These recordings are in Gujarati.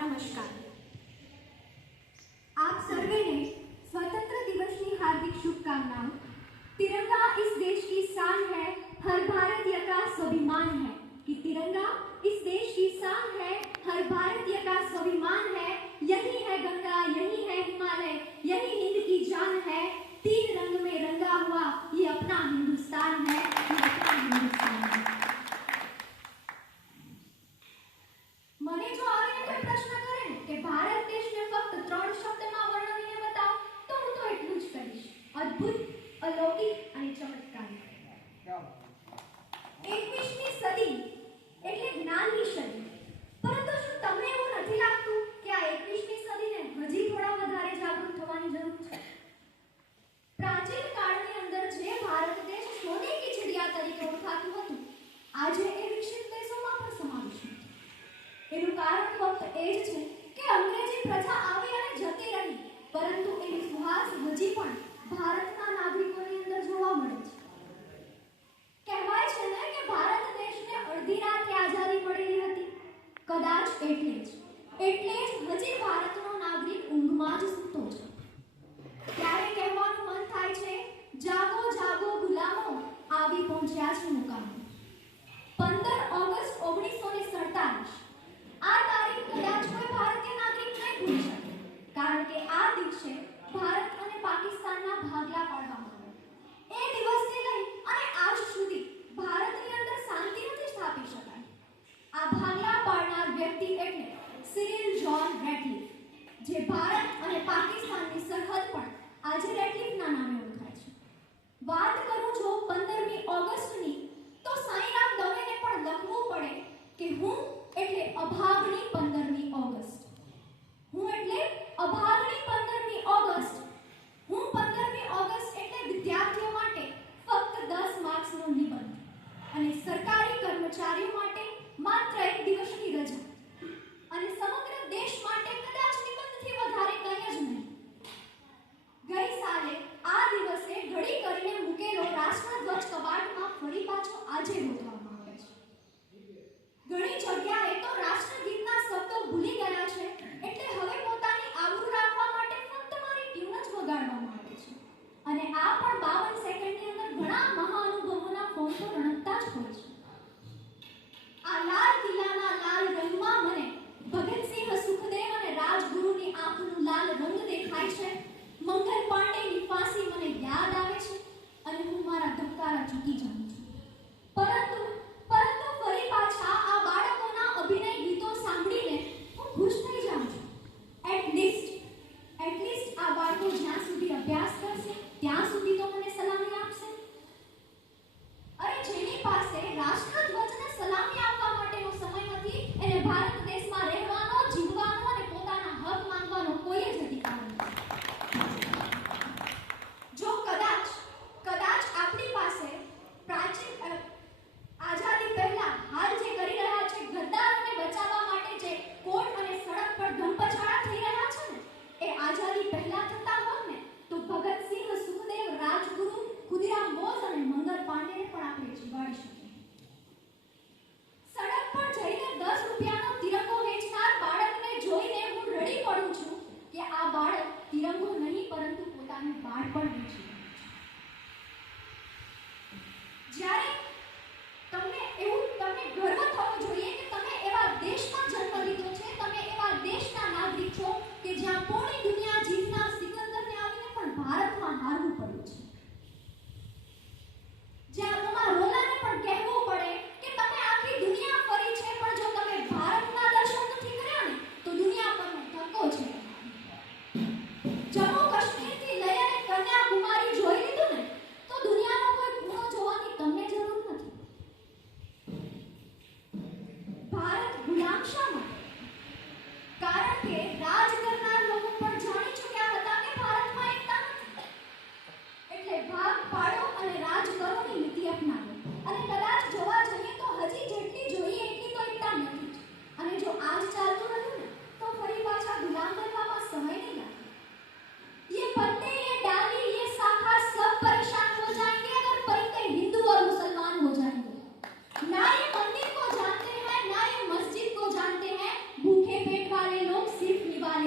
नमस्कार। आप सर्वे ने स्वतंत्र दिवस की हार्दिक शुभकामनाएं। तिरंगा इस देश की शान है, हर भारतीय का स्वाभिमान है। कि तिरंगा इस देश की शान है, हर भारतीय का स्वाभिमान है। यही है गंगा, यही है हिमालय, यही हिंद की जान है। तीन रंग में रंगा हुआ ये अपना हिंदुस्तान है, ये अपना हिंदुस्तान है। મને જો આવીને કોઈ પ્રશ્ન કરે ને કે ભારત દેશને ફક્ત 3 શબ્દમાં વર્ણવીને બતાવો તો હું તો એટલું જ કહીશ: અદ્ભુત, અલૌકિક અને ચમત્કારી। 21મી સદી એટલે જ્ઞાનની સદી। પરંતુ શું તમને એવું નથી લાગતું કે આ 21મી સદીને હજી થોડા વધારે જાગૃત થવાની જરૂર છે? પ્રાચીન કાળની અંદર જે ભારત દેશ સોને કી ચિડિયા તરીકે ઓળખાતું હતું, આજે એ વિકસિત દેશોમાં પણ સમાવિષ્ટ છે। એનું કારણ ફક્ત એ જ છે કે અંગ્રેજી પ્રજા આવી અને જતી રહી, પરંતુ એની સુવાસ હજી પણ ભારતના નાગરિકોની અંદર જોવા મળે છે। કહેવાય છે ને કે ભારત દેશને અડધી રાતે આઝાદી મળેલી હતી। કદાચ એટલે જ હજી ભારતનો નાગરિક ઊંઘમાં જ સૂતો છે। ત્યારે કહેવાનું મન થાય છે, જાગો જાગો ગુલામો, આવી પહોંચ્યા છે મુકામે। 15 ઓગસ્ટ 1947 આ તારીખ કદાચ કોઈ ભારતીય નાગરિક નહીં ભૂલી શકે, કારણ કે આ દિવસે ભારત અને પાકિસ્તાનના ભાગલા પાડવામાં આવ્યા। એ દિવસથી લઈ અને આજ સુધી ભારતની અંદર શાંતિ નથી સ્થાપી શકાય। આ ભાગલા પાડનાર વ્યક્તિ એટલે સિરિલ જ્હોન રેડક્લિફ, જે ભારત અને પાકિસ્તાનની સરહદ પણ આજે રેડક્લિફના નામે ઓળખાય છે। વાત કરું જો 15મી ઓગસ્ટની, તો સાંઈરામ દવેને પણ લખવું પડે કે હું એટલે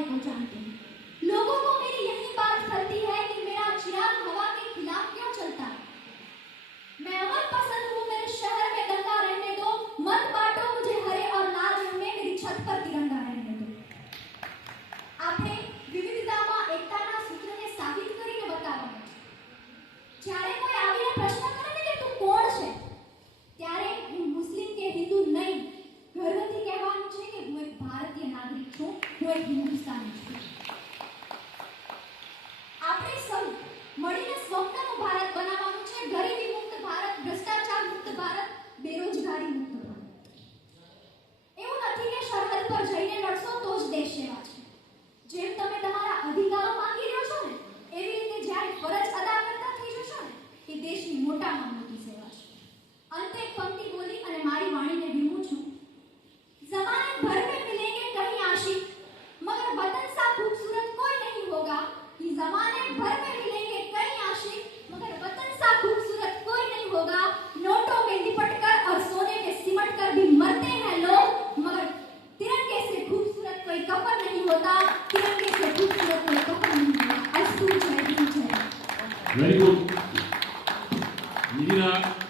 हवाएं को जानते हैं। लोगों को मेरी यही बात खलती है कि मेरा चिराग हवा के खिलाफ क्यों चलता है। मैं अमर पसंद हूँ, मेरे शहर में दंगा रहने दो, मत बांटो मुझे हरे और लाल रंग में, मेरी छत पर तिरंगा रहने दो। આપણે વિવિધતામાં એકતાના સૂત્રને સાબિત કરીને બતાવવાનું છે। જ્યારે કોઈ આવીને પ્રશ્ન કરે ને કે તું કોણ છે, ત્યારે હું મુસ્લિમ કે હિન્દુ નહીં, ગર્વથી કહેવાનું છે કે હું એક ભારતીય નાગરિક છું, હું એક હિન્દુસ્તાની છું। આપણે સૌ મળીને સ્વપ્નનું ભારત બનાવવાનું છે, ગરીબી મુક્ત ભારત, ભ્રષ્ટાચાર મુક્ત ભારત, બેરોજગારી મુક્ત ભારત। એવું નથી કે સરહદ પર જઈને લડશો તો જ દેશ સેવા છે। જેમ તમે તમારા અધિકારો માંગી રહ્યો છો ને, એવી રીતે જ્યારે ફરજ અદા કરતા થઈ જશો ને, એ દેશની મોટામાં મોટી સેવા છે। અંતે એક પંક્તિ બોલી અને મારી વાણીને વિરમું છું। ज़माने भर में मिलेंगे कहीं आशिक, मगर वतन सा खूबसूरत कोई नहीं होगा। कि ज़माने भर में मिलेंगे कई आशिक, मगर वतन सा खूबसूरत कोई नहीं होगा। नोटों में लिपट कर और सोने में सिमट कर भी मरते हैं लोग, मगर तिरंगे से खूबसूरत कोई कफन नहीं होता। तिरंगे से खूबसूरत कोई कफन नहीं होता। अस्तु जय हिंद जय। Very good.